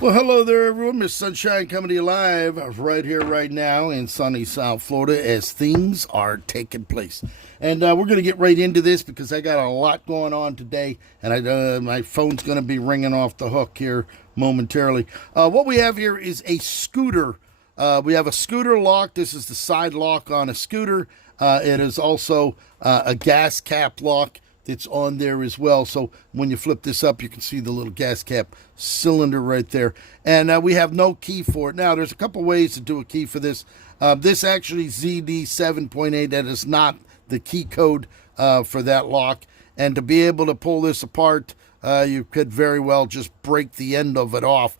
Well, hello there, everyone. Miss Sunshine coming to you live right here, right now in sunny South Florida as things are taking place. And we're going to get right into this because I got a lot going on today, and my phone's going to be ringing off the hook here momentarily. What we have here is a scooter. We have a scooter lock. This is the side lock on a scooter. It is also a gas cap lock that's on there as well. So when you flip this up, you can see the little gas cap cylinder right there. And we have no key for it. Now, there's a couple ways to do a key for this. This actually ZD 7.8, that is not the key code for that lock. And to be able to pull this apart, you could very well just break the end of it off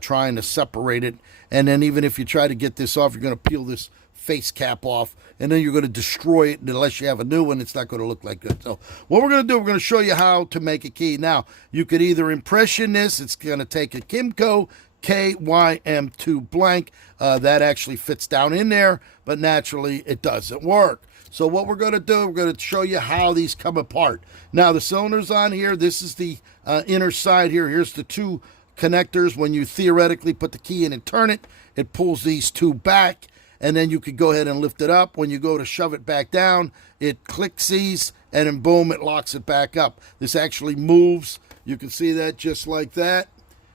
trying to separate it. And then even if you try to get this off, you're going to peel this face cap off, and then you're going to destroy it. And unless you have a new one, it's not going to look like good. So what we're going to do, we're going to show you how to make a key. Now, you could either impression this. It's going to take a Kymco KYM2 blank. That actually fits down in there, but naturally it doesn't work. So what we're going to do, we're going to show you how these come apart. Now, the cylinder's on here. This is the inner side here. Here's the two connectors. When you theoretically put the key in and turn it, it pulls these two back. And then you could go ahead and lift it up. When you go to shove it back down, it clicks these, and then boom, it locks it back up. This actually moves. You can see that just like that.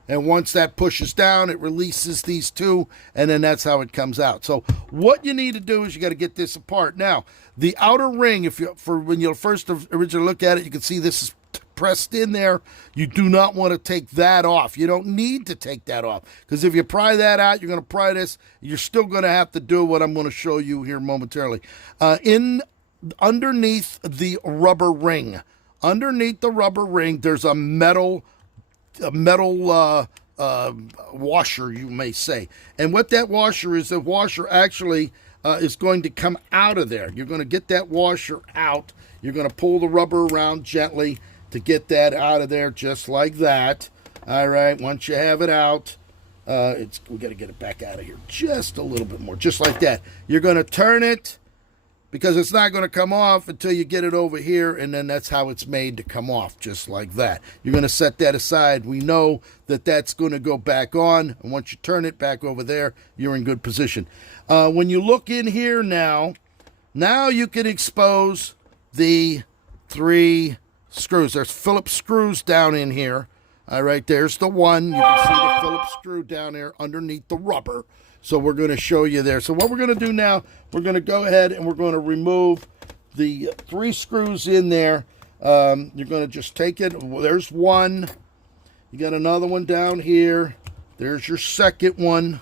And once that pushes down, it releases these two, and then that's how it comes out. So what you need to do is you got to get this apart. Now, the outer ring, when you first originally look at it, you can see this is pressed in there. You do not want to take that off. You don't need to take that off, because if you pry that out, you're going to pry this. You're still going to have to do what I'm going to show you here momentarily. Underneath the rubber ring, there's a metal washer, you may say. And what that washer is, the washer actually is going to come out of there. You're going to get that washer out. You're going to pull the rubber around gently to get that out of there, just like that. All right, once you have it out, we got to get it back out of here just a little bit more, just like that. You're going to turn it, because it's not going to come off until you get it over here, and then that's how it's made to come off, just like that. You're going to set that aside. We know that that's going to go back on, and once you turn it back over there, you're in good position. When you look in here now you can expose the three screws. There's Phillips screws down in here. All right, there's the one. You can see the Phillips screw down there underneath the rubber. So we're going to show you there. So what we're going to do now, we're going to go ahead and we're going to remove the three screws in there. You're going to just take it. There's one. You got another one down here. There's your second one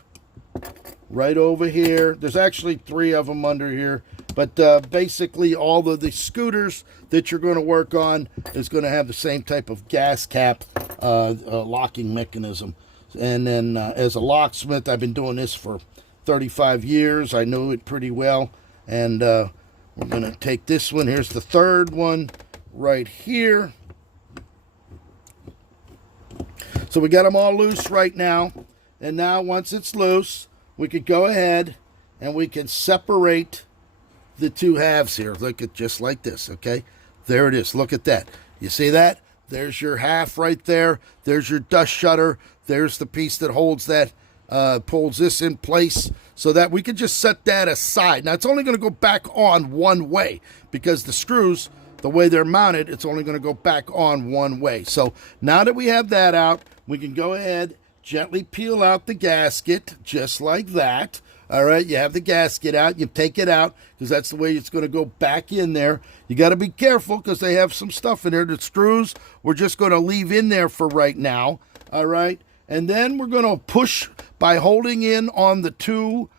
right over here. There's actually three of them under here. But basically, all of the scooters that you're going to work on is going to have the same type of gas cap locking mechanism. And then as a locksmith, I've been doing this for 35 years. I know it pretty well. And we're going to take this one. Here's the third one right here. So we got them all loose right now. And now once it's loose, we could go ahead and we can separate the two halves here. Look at just like this, okay? There it is. Look at that. You see that? There's your half right there. There's your dust shutter. There's the piece that holds that, pulls this in place, so that we can just set that aside. Now, it's only going to go back on one way, because the screws, the way they're mounted, it's only going to go back on one way. So now that we have that out, we can go ahead, gently peel out the gasket, just like that. All right, you have the gasket out. You take it out, because that's the way it's going to go back in there. You got to be careful, because they have some stuff in there. The screws, we're just going to leave in there for right now. All right, and then we're going to push by holding in on the two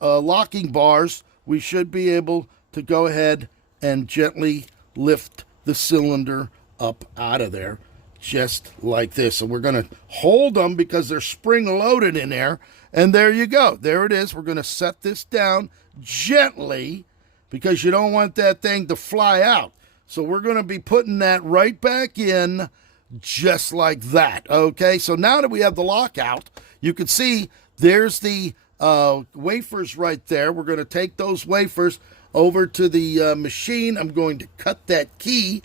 locking bars. We should be able to go ahead and gently lift the cylinder up out of there, just like this. And we're going to hold them because they're spring loaded in there. And there you go. There it is. We're going to set this down gently, because you don't want that thing to fly out. So we're going to be putting that right back in, just like that. Okay, so now that we have the lock out, you can see there's the wafers right there. We're going to take those wafers over to the machine. I'm going to cut that key,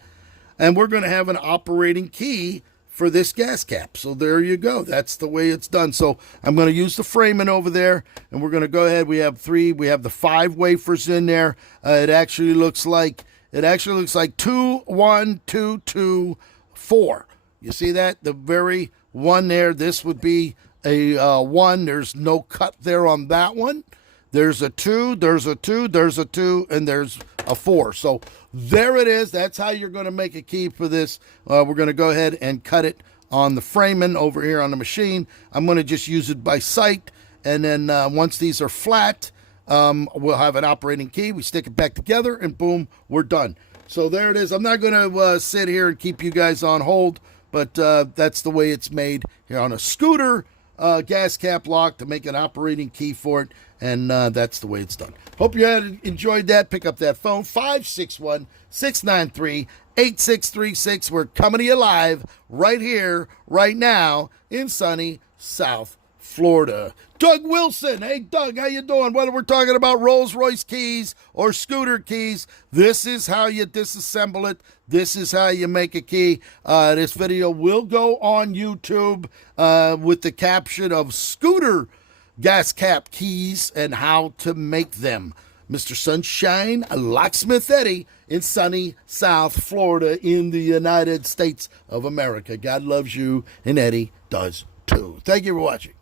and we're going to have an operating key for this gas cap. So there you go. That's the way it's done. So I'm going to use the framing over there, and we're going to go ahead. We have the 5 wafers in there. It actually looks like 2, 1, 2, 2, 4. You see that? The very one there, this would be a 1. There's no cut there on that one. There's a 2, there's a 2, there's a 2, and there's a 4. So there it is. That's how you're going to make a key for this. We're going to go ahead and cut it on the framing over here on the machine. I'm going to just use it by sight. And then once these are flat, we'll have an operating key. We stick it back together, and boom, we're done. So there it is. I'm not going to sit here and keep you guys on hold, but that's the way it's made here on a scooter gas cap lock to make an operating key for it. And that's the way it's done. Hope you had enjoyed that. Pick up that phone, 561-693-8636. We're coming to you live right here, right now in sunny South Florida. Doug Wilson. Hey, Doug, how you doing? Whether we're talking about Rolls-Royce keys or scooter keys, this is how you disassemble it. This is how you make a key. This video will go on YouTube with the caption of scooter gas cap keys and how to make them. Mr. Sunshine, Locksmith Eddy in sunny South Florida in the United States of America. God loves you, and Eddy does too. Thank you for watching.